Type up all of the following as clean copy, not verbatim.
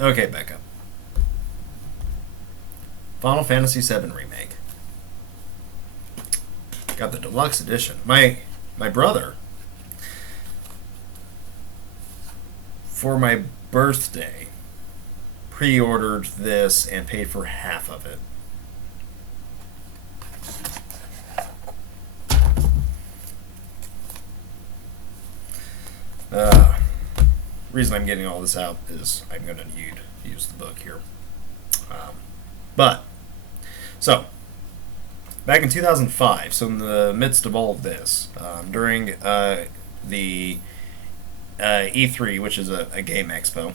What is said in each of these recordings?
Okay, Becca. Final Fantasy VII Remake. Got the deluxe edition. My brother, for my birthday, pre-ordered this and paid for half of it. Uh, reason I'm getting all this out is I'm going to need to use the book here. Um, but, so, back in 2005, so in the midst of all of this, during the E3, which is a game expo,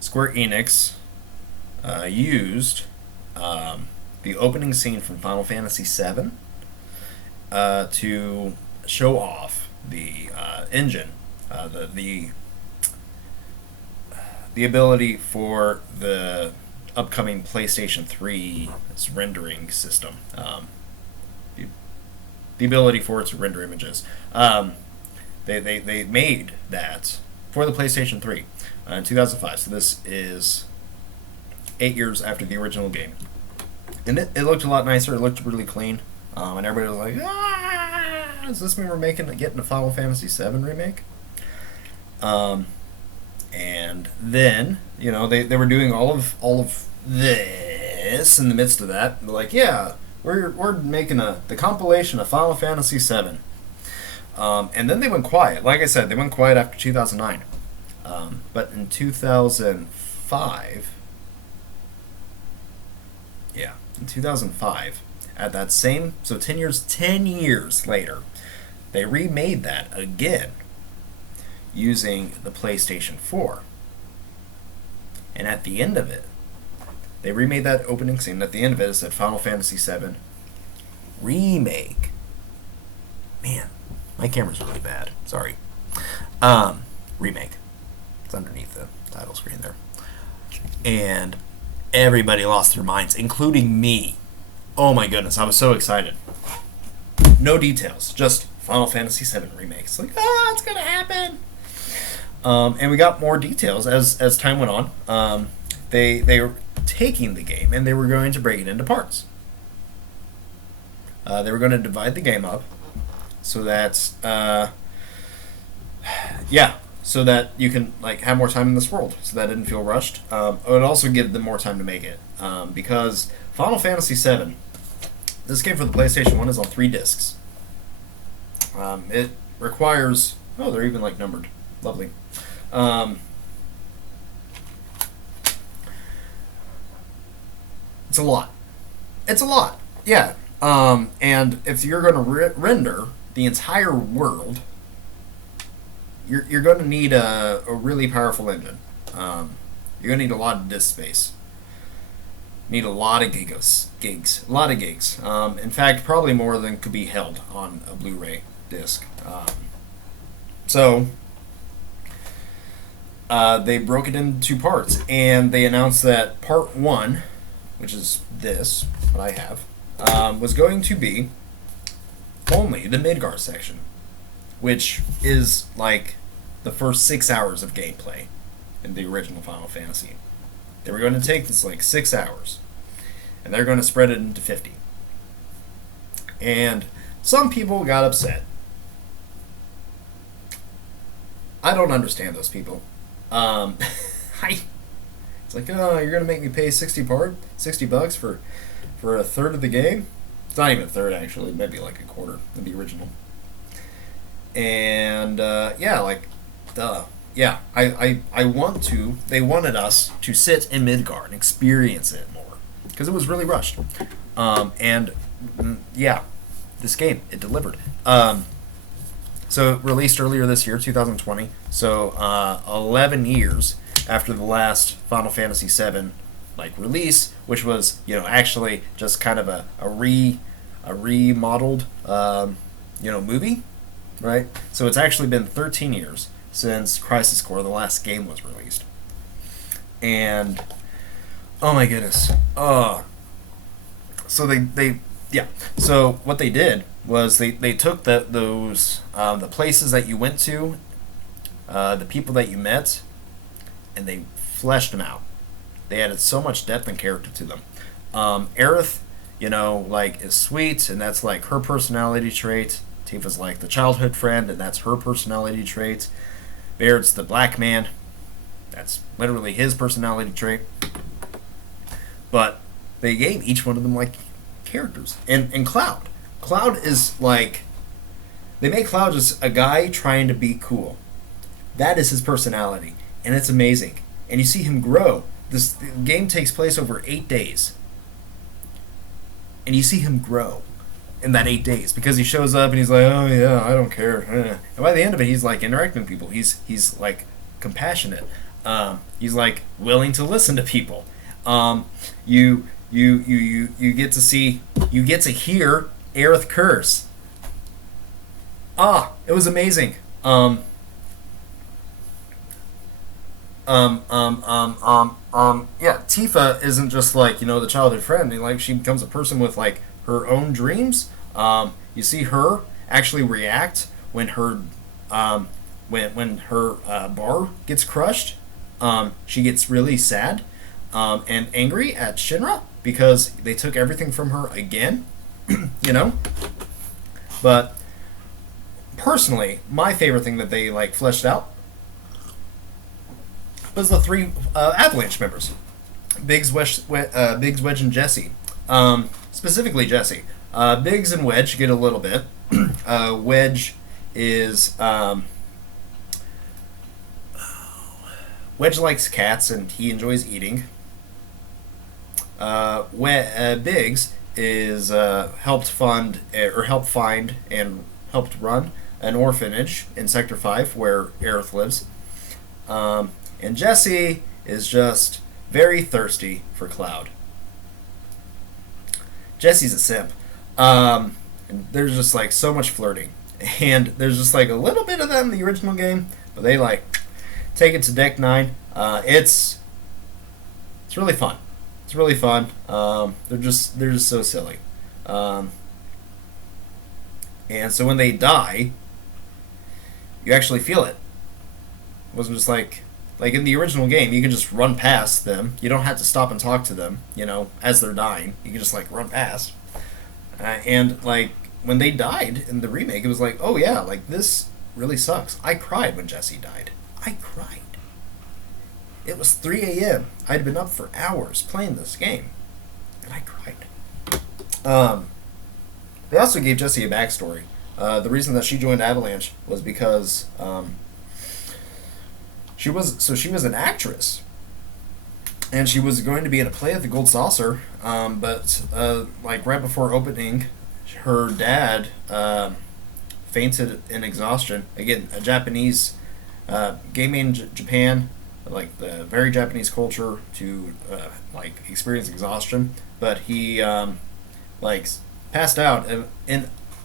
Square Enix used the opening scene from Final Fantasy VII to show off the engine, the ability for the upcoming PlayStation 3 rendering system, the ability for it to render images. They made that for the PlayStation 3 in 2005. So this is 8 years after the original game, and it looked a lot nicer. It looked really clean, and everybody was like, "Ah, does this mean we're getting a Final Fantasy VII remake?" And then they were doing all of this in the midst of that. They're like, "Yeah, we're making the compilation of Final Fantasy VII." And then they went quiet. Like I said, they went quiet after 2009. But in 2005, in 2005, at that same, so 10 years later, they remade that again using the PlayStation 4. And at the end of it, they remade that opening scene. At the end of it, it said Final Fantasy VII Remake. Man, my camera's really bad. Sorry. Remake. It's underneath the title screen there. And everybody lost their minds, including me. Oh my goodness, I was so excited. No details, just Final Fantasy VII Remake. It's like, it's gonna happen. And we got more details as time went on. They were taking the game and they were going to break it into parts. They were going to divide the game up so that so that you can have more time in this world, so that it didn't feel rushed. It would also give them more time to make it, because Final Fantasy VII, this game for the PlayStation 1 is on 3 discs. It requires, they're even numbered, lovely. It's a lot. It's a lot, yeah. And if you're going to render the entire world, you're going to need a really powerful engine. You're going to need a lot of disk space. Need a lot of gigs. A lot of gigs. In fact, probably more than could be held on a Blu-ray disc. So they broke it into 2 parts, and they announced that part 1, which is this, what I have, was going to be only the Midgar section, which is the first 6 hours of gameplay in the original Final Fantasy. They were going to take this 6 hours, and they're going to spread it into 50. And some people got upset. I don't understand those people. It's like, you're going to make me pay $60 for a third of the game? It's not even a third, actually. Maybe a quarter of the original. And, duh. Yeah, I want to. They wanted us to sit in Midgar and experience it more, because it was really rushed. This game, it delivered. So it released earlier this year, 2020. So 11 years after the last Final Fantasy VII release, which was actually just kind of a remodeled movie, right? So it's actually been 13 years since Crisis Core, the last game, was released. And oh my goodness, so so what they did was they took the places that you went to, the people that you met, and they fleshed them out. They added so much depth and character to them. Aerith, like is sweet, and that's like her personality trait. Tifa's like the childhood friend, and that's her personality trait. Baird's the black man. That's literally his personality trait. But they gave each one of them like characters. And Cloud. Cloud is like, they make Cloud just a guy trying to be cool. That is his personality. And it's amazing. And you see him grow. This game takes place over 8 days. And you see him grow in that 8 days. Because he shows up and he's like, oh yeah, I don't care. And by the end of it, he's like interacting with people. He's like compassionate. He's like willing to listen to people. You get to see, you get to hear Aerith curse. It was amazing. Yeah, Tifa isn't just like, the childhood friend. Like, she becomes a person with like her own dreams. You see her actually react when her when her bar gets crushed. She gets really sad and angry at Shinra because they took everything from her again. But personally, my favorite thing that they like fleshed out was the 3 Avalanche members, Biggs, Wedge, and Jesse. Specifically Jesse. Biggs and Wedge get a little bit. Wedge is Wedge likes cats and he enjoys eating. Biggs is helped find and helped run an orphanage in Sector 5 where Aerith lives. And Jesse is just very thirsty for Cloud. Jesse's a simp. And there's just like so much flirting. And there's just like a little bit of that in the original game, but they like take it to Deck 9. It's really fun. It's really fun. They're just so silly. And so when they die, you actually feel it. It wasn't just like in the original game, you can just run past them. You don't have to stop and talk to them, as they're dying. You can just like run past. And like when they died in the remake, it was like, oh yeah, like this really sucks. I cried when Jesse died. I cried. It was 3 a.m. I'd been up for hours playing this game, and I cried. They also gave Jessie a backstory. The reason that she joined Avalanche was because she was an actress, and she was going to be in a play at the Gold Saucer, but like right before opening, her dad fainted in exhaustion. Again, a Japanese gaming in Japan, like the very Japanese culture to like experience exhaustion, but he like passed out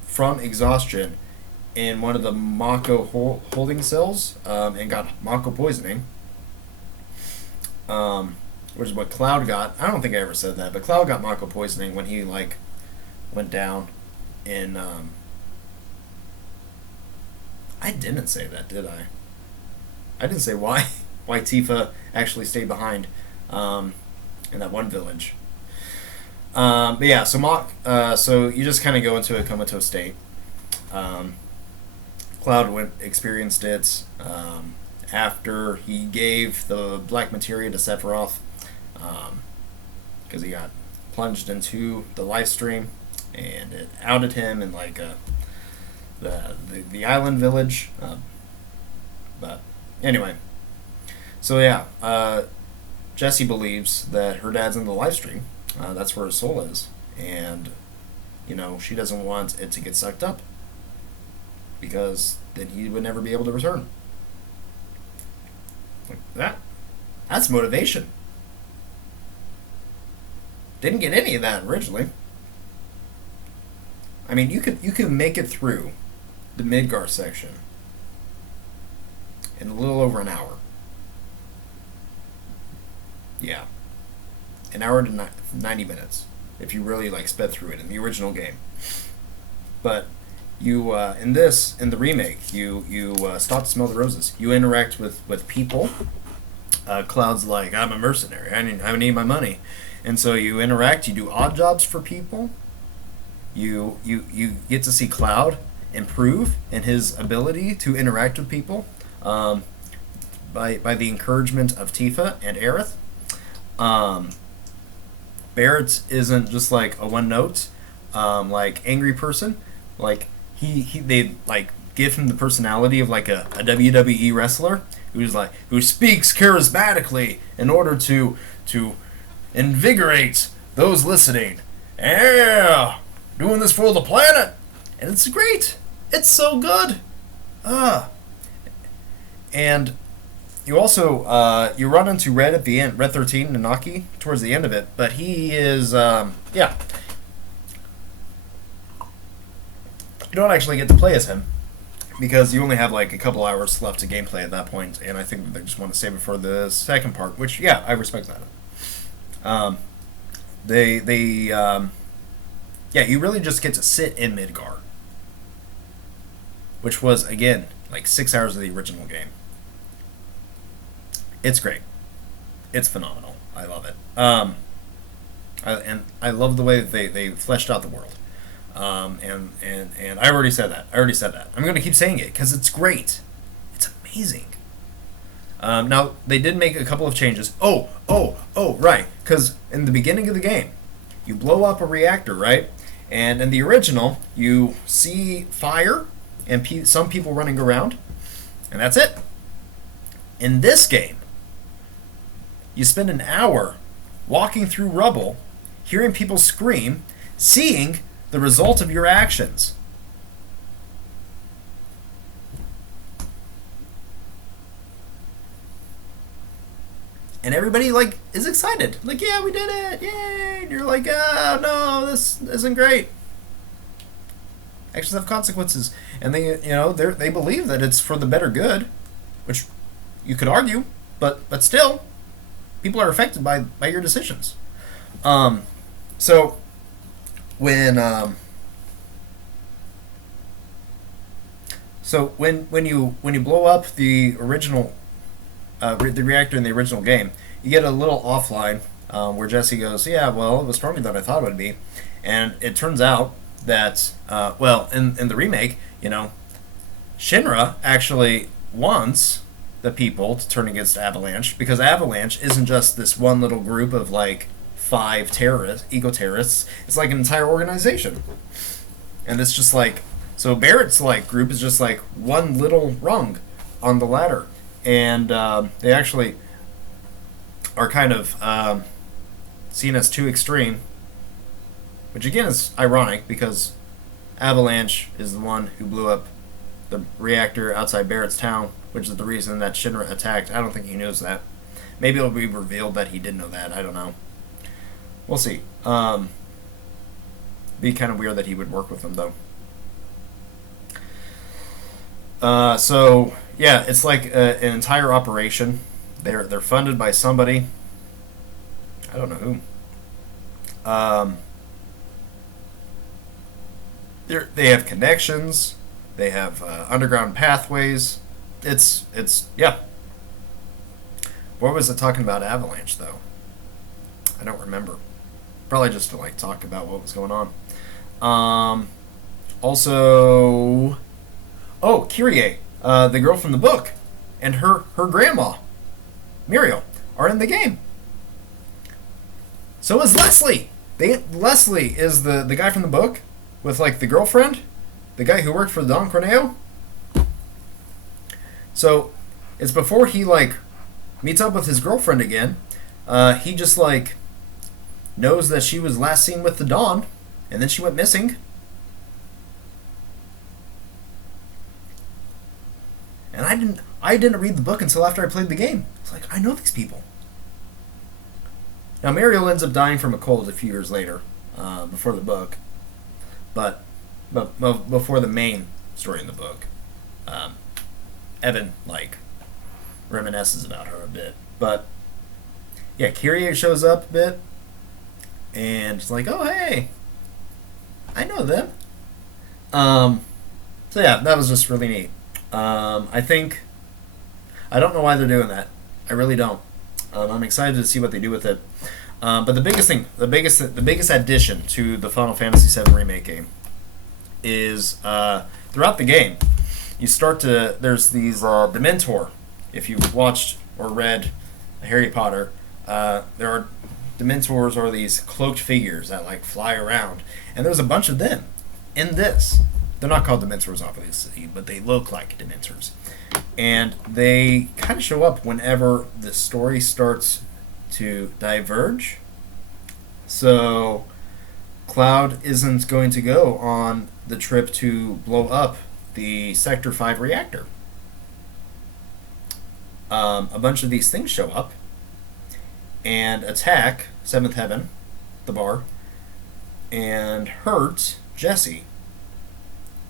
from exhaustion in one of the Mako holding cells and got Mako poisoning, which is what Cloud got. I don't think I ever said that, but Cloud got Mako poisoning when he like went down in I didn't say that, did I? I didn't say why Tifa actually stayed behind in that one village. But yeah, so you just kind of go into a comatose state. Cloud experienced it after he gave the black materia to Sephiroth, because he got plunged into the live stream, and it outed him in like the island village. But anyway, so yeah, Jessie believes that her dad's in the live stream. That's where his soul is, and she doesn't want it to get sucked up, because then he would never be able to return. Like that's motivation. Didn't get any of that originally. I mean, you could make it through the Midgar section in a little over an hour. Yeah. An hour to 90 minutes if you really like sped through it in the original game. But you in the remake, you stop to smell the roses. You interact with people Cloud's like, I'm a mercenary. I need my money, and so you interact. You do odd jobs for people. You get to see Cloud improve in his ability to interact with people by the encouragement of Tifa and Aerith. Um, Barrett isn't just like a one note like angry person. Like they like give him the personality of like a WWE wrestler who speaks charismatically in order to invigorate those listening. Yeah, doing this for the planet, and it's great. It's so good. Ah, and you also you run into Red at the end, Red 13, Nanaki, towards the end of it, but he is yeah. You don't actually get to play as him because you only have like a couple hours left to gameplay at that point, and I think they just want to save it for the second part, which yeah, I respect that. Um, yeah, you really just get to sit in Midgar, which was again like 6 hours of the original game. It's great. It's phenomenal. I love it. And I love the way that they fleshed out the world. And I already said that. I'm going to keep saying it because it's great. It's amazing. Now they did make a couple of changes. Right. Because in the beginning of the game, you blow up a reactor, right? And in the original, you see fire and some people running around, and that's it. In this game, you spend an hour walking through rubble, hearing people scream, seeing the result of your actions. And everybody like is excited. Like, yeah, we did it. Yay. And you're like, oh no, this isn't great. Actions have consequences. And they believe that it's for the better good, which you could argue, but still, people are affected by your decisions. So when you blow up the original the reactor in the original game, you get a little offline where Jesse goes, yeah, well, it was stronger than I thought it would be, and it turns out that in the remake, Shinra actually wants the people to turn against Avalanche, because Avalanche isn't just this one little group of like 5 eco-terrorists. It's like an entire organization. And it's just like, so Barrett's like group is just like one little rung on the ladder. And they actually are kind of seen as too extreme, which again is ironic because Avalanche is the one who blew up the reactor outside Barrett's town, which is the reason that Shinra attacked. I don't think he knows that. Maybe it'll be revealed that he did know that. I don't know. We'll see. Be kind of weird that he would work with them, though. So yeah, it's like an entire operation. They're funded by somebody. I don't know who. They have connections. They have underground pathways. It's yeah. What was it talking about Avalanche though? I don't remember. Probably just to like talk about what was going on. Also, Kyrie, the girl from the book, and her grandma, Muriel, are in the game. So is Leslie. Leslie is the guy from the book with like the girlfriend, the guy who worked for Don Corneo. So it's before he like meets up with his girlfriend again. He just like knows that she was last seen with the Dawn, and then she went missing. And I didn't read the book until after I played the game. It's like, I know these people. Now Muriel ends up dying from a cold a few years later, before the book, but before the main story in the book. Evan like reminisces about her a bit, but yeah, Kyrie shows up a bit, and it's like, oh hey, I know them. So yeah, that was just really neat. I don't know why they're doing that. I really don't. I'm excited to see what they do with it. But the biggest thing, the biggest addition to the Final Fantasy VII Remake game is throughout the game, you start to there's these Dementor. If you've watched or read Harry Potter, there are Dementors, or these cloaked figures that like fly around, and there's a bunch of them in this. They're not called Dementors, obviously, but they look like Dementors, and they kind of show up whenever the story starts to diverge. So Cloud isn't going to go on the trip to blow up the Sector 5 reactor. A bunch of these things show up and attack Seventh Heaven, the bar, and hurt Jessie.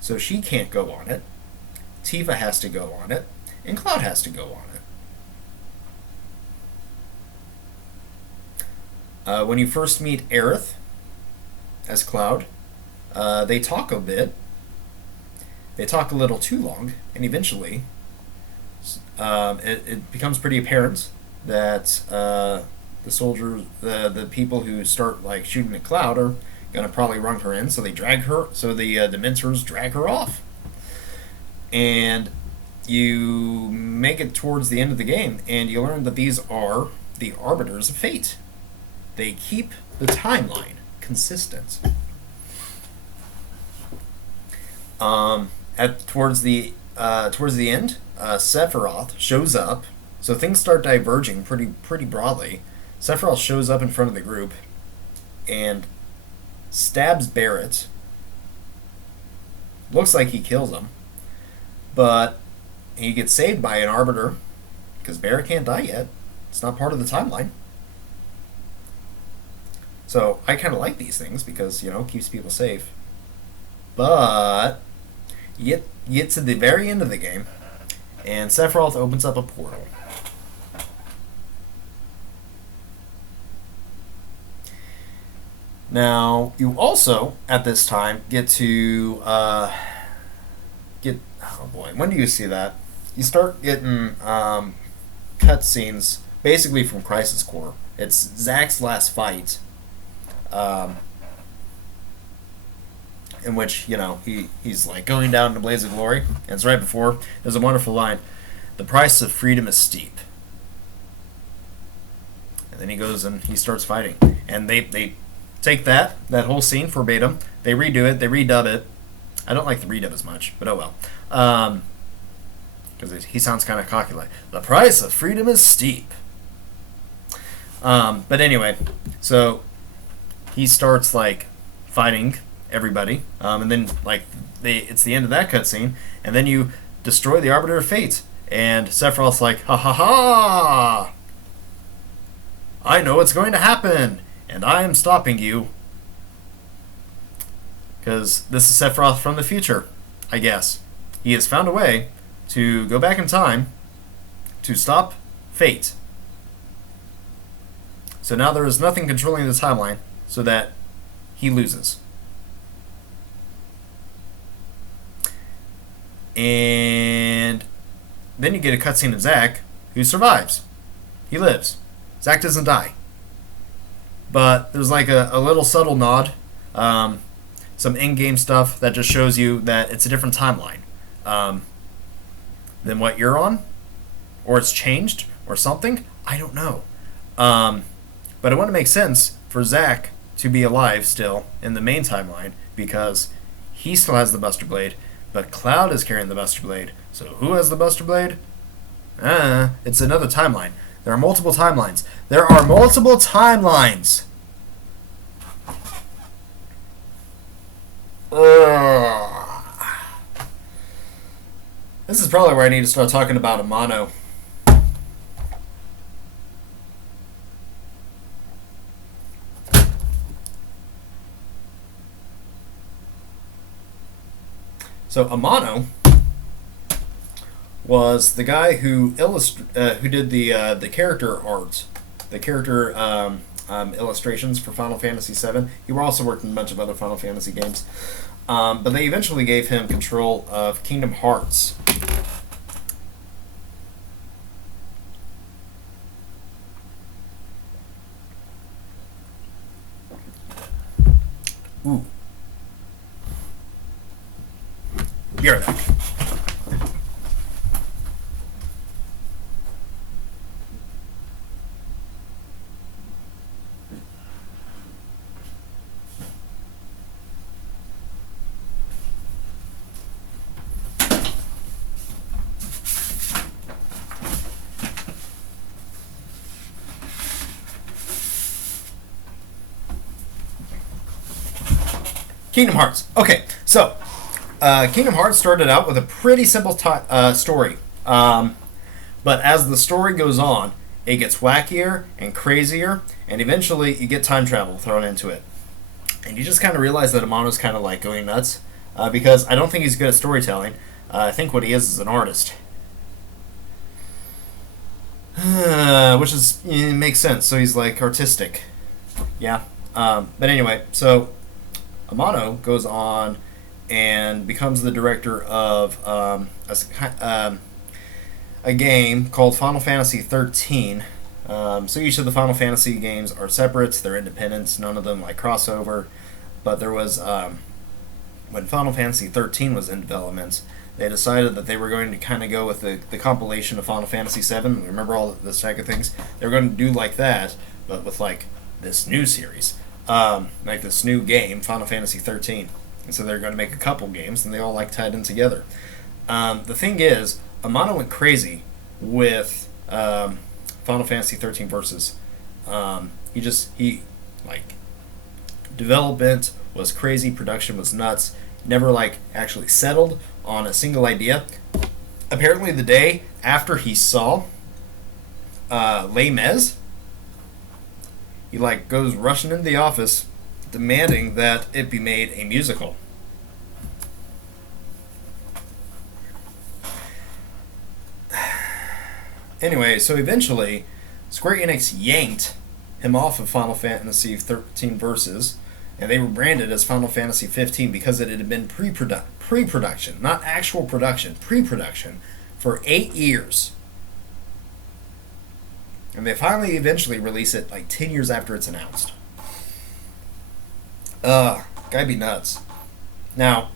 So she can't go on it. Tifa has to go on it, and Cloud has to go on it. When you first meet Aerith as Cloud, they talk a bit. They talk a little too long, and eventually it becomes pretty apparent that the soldiers, the people who start like shooting at Cloud are gonna probably run her in, so they drag her. So the Dementors drag her off, and you make it towards the end of the game, and you learn that these are the Arbiters of Fate. They keep the timeline consistent. Towards the end, Sephiroth shows up, so things start diverging pretty broadly. Sephiroth shows up in front of the group and stabs Barrett. Looks like he kills him, but he gets saved by an Arbiter because Barrett can't die yet. It's not part of the timeline. So I kind of like these things because, it keeps people safe. But you get to the very end of the game, and Sephiroth opens up a portal. Now, you also, at this time, get to oh boy, when do you see that? You start getting cutscenes, basically from Crisis Core. It's Zack's last fight, in which, he's like going down in a blaze of glory, and it's right before, there's a wonderful line, "The price of freedom is steep." And then he goes and he starts fighting. And they take that whole scene verbatim, they redo it, they redub it. I don't like the redub as much, but oh well. Because he sounds kind of cocky, like, "The price of freedom is steep." But anyway, so he starts, like, fighting everybody, and then, like, it's the end of that cutscene, and then you destroy the Arbiter of Fate, and Sephiroth's like, "Ha ha ha! I know what's going to happen, and I am stopping you." Because this is Sephiroth from the future, I guess. He has found a way to go back in time to stop Fate. So now there is nothing controlling the timeline, so that he loses. And then you get a cutscene of Zack, who survives. He lives. Zack doesn't die. But there's like a little subtle nod, some in-game stuff that just shows you that it's a different timeline than what you're on, or it's changed, or something. I don't know. But it wouldn't make sense for Zack to be alive still in the main timeline, because he still has the Buster Blade, but Cloud is carrying the Buster Blade. So who has the Buster Blade? It's another timeline. There are multiple timelines. There are multiple timelines! Ugh. This is probably where I need to start talking about Amano. So Amano was the guy who did the character art, the character illustrations for Final Fantasy VII. He also worked in a bunch of other Final Fantasy games, but they eventually gave him control of Kingdom Hearts. Ooh. Be right back. Kingdom Hearts. Okay, so Kingdom Hearts started out with a pretty simple story. But as the story goes on, it gets wackier and crazier, and eventually you get time travel thrown into it. And you just kind of realize that Amano's kind of like going nuts, because I don't think he's good at storytelling. I think what he is an artist. Which is makes sense. So he's like artistic. Yeah. But anyway, so Amano goes on and becomes the director of a game called Final Fantasy 13. So each of the Final Fantasy games are separate, they're independent, none of them like crossover. But there was, when Final Fantasy 13 was in development, they decided that they were going to kind of go with the compilation of Final Fantasy 7. Remember all this type of things? They were going to do like that, but with like this new series. Like this new game, Final Fantasy 13. And so they're going to make a couple games, and they all like tied in together. The thing is, Amano went crazy with Final Fantasy 13 Versus. He like development was crazy, production was nuts. Never like actually settled on a single idea. Apparently, the day after he saw Les Mis, he like goes rushing into the office, demanding that it be made a musical. Anyway, so eventually, Square Enix yanked him off of Final Fantasy 13 Versus, and they rebranded as Final Fantasy 15 because it had been pre-production, not actual production, pre-production, for 8 years. And they finally eventually release it like 10 years after it's announced. Gotta be nuts. Now,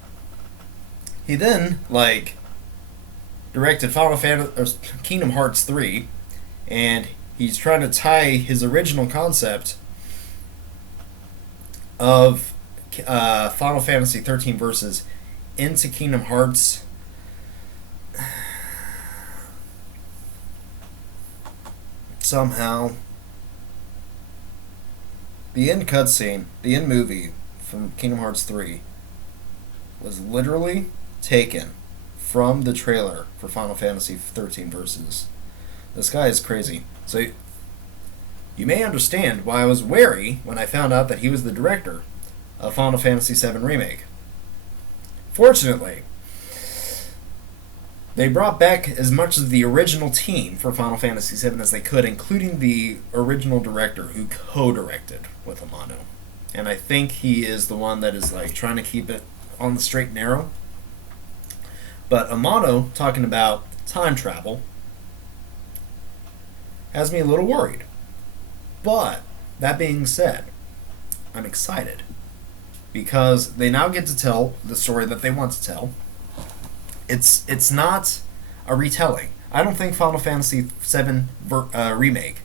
he then, like, directed Kingdom Hearts 3, and he's trying to tie his original concept of Final Fantasy 13 Versus into Kingdom Hearts. Somehow, the end cutscene, the end movie from Kingdom Hearts 3 was literally taken from the trailer for Final Fantasy 13 Versus. This guy is crazy. So you may understand why I was wary when I found out that he was the director of Final Fantasy VII Remake. Fortunately, they brought back as much of the original team for Final Fantasy VII as they could, including the original director who co-directed with Amano. And I think he is the one that is like trying to keep it on the straight and narrow. But Amano, talking about time travel, has me a little worried. But, that being said, I'm excited. Because they now get to tell the story that they want to tell. It's not a retelling. I don't think Final Fantasy VII Remake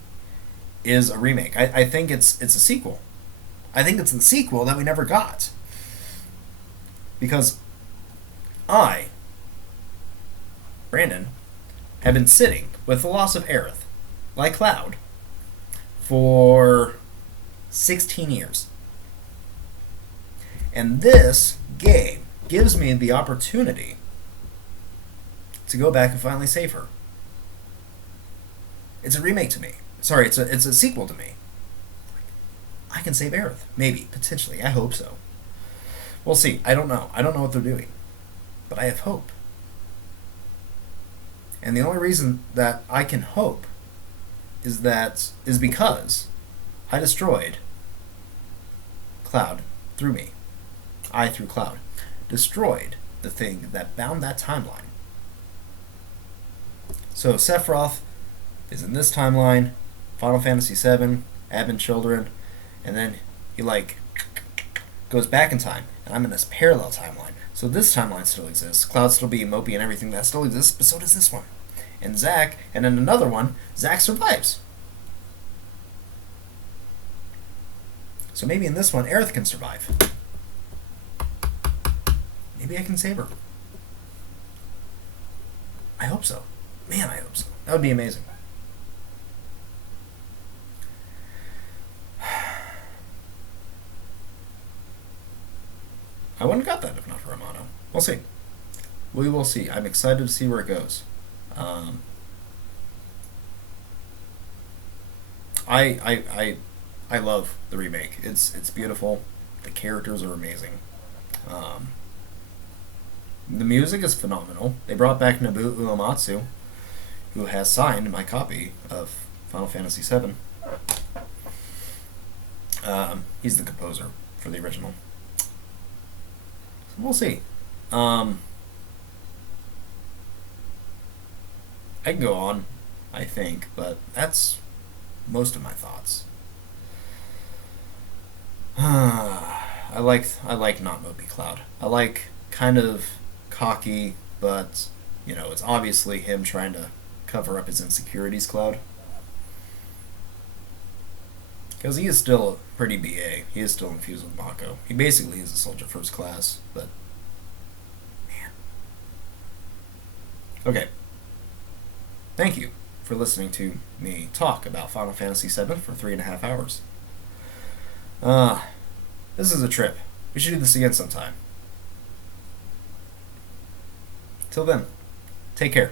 is a remake. I think it's a sequel. I think it's the sequel that we never got. Because Brandon, have been sitting with the loss of Aerith, like Cloud, for 16 years. And this game gives me the opportunity to go back and finally save her. It's a remake to me. Sorry, it's a sequel to me. I can save Aerith. Maybe. Potentially. I hope so. We'll see. I don't know. I don't know what they're doing. But I have hope. And the only reason that I can hope is because I destroyed Cloud through me. I through Cloud. Destroyed the thing that bound that timeline. So Sephiroth is in this timeline, Final Fantasy VII, Advent Children, and then he like goes back in time, and I'm in this parallel timeline. So this timeline still exists. Cloud still being mopey and everything that still exists, but so does this one. And Zack, and in another one, Zack survives. So maybe in this one, Aerith can survive. Maybe I can save her. I hope so. Man, I hope so. That would be amazing. I wouldn't have got that if not for Romano. We'll see. We will see. I'm excited to see where it goes. I love the remake. It's beautiful. The characters are amazing. The music is phenomenal. They brought back Nobuo Uematsu, who has signed my copy of Final Fantasy VII. He's the composer for the original. So we'll see. I can go on, I think, but that's most of my thoughts. I like not Moby Cloud. I like kind of cocky, but it's obviously him trying to cover up his insecurities, Cloud. Because he is still pretty BA. He is still infused with Mako. He basically is a soldier first class, but man. Okay. Thank you for listening to me talk about Final Fantasy VII for 3.5 hours. This is a trip. We should do this again sometime. Till then, take care.